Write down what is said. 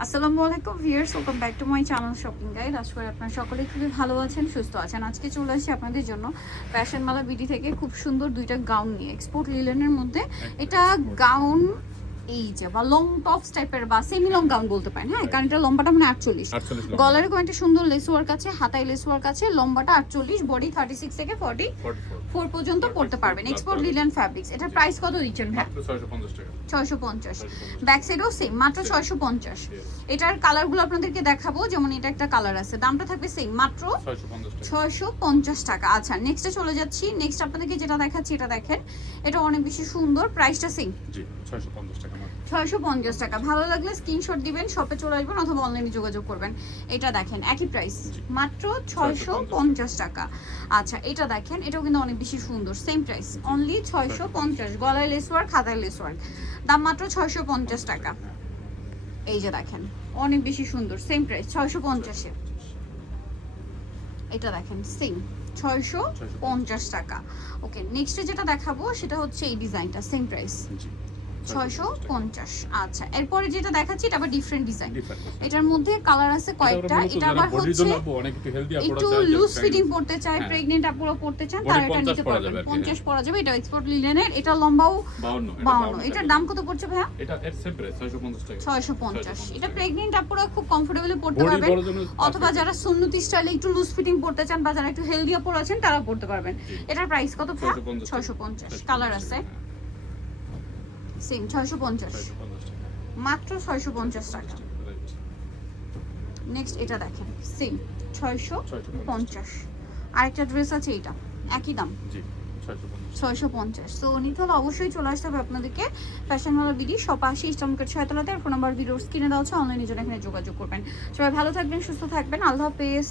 আসসালামু আলাইকুম viewers, welcome back to my channel shopping guide. আশা করি আপনারা সকলেই খুবই ভালো আছেন, সুস্থ আছেন। আজকে চলে আসছি আপনাদের জন্য ফ্যাশন মালা বিডি থেকে খুব সুন্দর দুইটা গাউন নিয়ে, এক্সপোর্ট লিলেনের মধ্যে। এটা গাউন এই যে বা লং টপস টাইপের বা সেমি লং গাউন বলতে পারেন, হ্যাঁ, কারণ এটা লম্বাটা মানে 48, গলার কয়েকটা সুন্দর লেস ওয়ার্ক আছে, হাতায় লেস ওয়ার্ক আছে, লম্বাটা 48, বডি 36 থেকে 44 পর্যন্ত পড়তে পারবেন। Export linen fabrics. এটার প্রাইস কত দিচ্ছেন ভাই? 650। ব্যাক সাইডও সেম, মাত্র 650। এটার কালারগুলো আপনাদেরকে দেখাবো, যেমন এটা একটা কালার আছে, দামটা থাকবে সেম, মাত্র 650 টাকা। আচ্ছা, নেক্সটে চলে যাচ্ছি। নেক্সট আপনাদেরকে যেটা দেখাচ্ছি এটা দেখেন, এটা অনেক বেশি সুন্দর, প্রাইসটা সেম, 650 টাকা। ভালো লাগলে স্ক্রিনশট দিবেন, শপে চলে আসবেন অথবা অনলাইনে যোগাযোগ করবেন। এটা দেখেন একই প্রাইস, মাত্র 650 টাকা। আচ্ছা, এটা দেখেন, এটাও কিন্তু অনেক বেশি সুন্দর, সেম প্রাইস, অনলি 650। গলায় লেস ওয়ার্ক, হাতায় লেস ওয়ার্ক, দাম মাত্র 650 টাকা। এই যে দেখেন, অনেক বেশি সুন্দর, সেম প্রাইস 650-এ। এটা দেখেন সেম 650 টাকা। ওকে, নেক্সটে যেটা দেখাবো সেটা হচ্ছে এই ডিজাইনটা, সেম প্রাইস 650। আচ্ছা, এরপরে যেটা দেখাচ্ছি এটা আবার ডিফারেন্ট ডিজাইন। এটার মধ্যে কালার আছে কয়েকটা। এটা আবার হচ্ছে একটু লুজ ফিটিং পড়তে চায়, প্রেগন্যান্ট আপুরা পড়তে চান, তারা এটা নিতে পারবেন। 50 পরা যাবে। এটা এক্সপোর্ট লিনেনের, এটা লম্বাও 52। এটার দাম কত পড়ছে ভাইয়া? এটা এর সেম প্রাইস 650 টাকা। 650। এটা প্রেগন্যান্ট আপুরা খুব কমফোর্টেবলি পড়তে পারবেন, অথবা যারা সুন্নতি স্টাইলে একটু লুজ ফিটিং পড়তে চান বা যারা একটু হেলদি আপুরা আছেন তারা পড়তে পারবেন। এটার প্রাইস কত ভাইয়া? 650। কালার আছে সেম 650, মাত্র 650 টাকা। নেক্সট এটা দেখেন সেম 650। আরেকটা ড্রেস আছে, এটা একই দাম, 650। তো নিতে হলে অবশ্যই চলে আসতে হবে আপনাদেরকে ফ্যাশন মালা বিডি, শপ 80 ইস্টার্ন মার্কেট 6 তলাতে। আর ফোন নাম্বার ভিডিওর স্ক্রিনে দেওয়া আছে, অনলাইনে জন্য এখানে যোগাযোগ করবেন। সবাই ভালো থাকবেন, সুস্থ থাকবেন, আল্লাহ হাফেজ।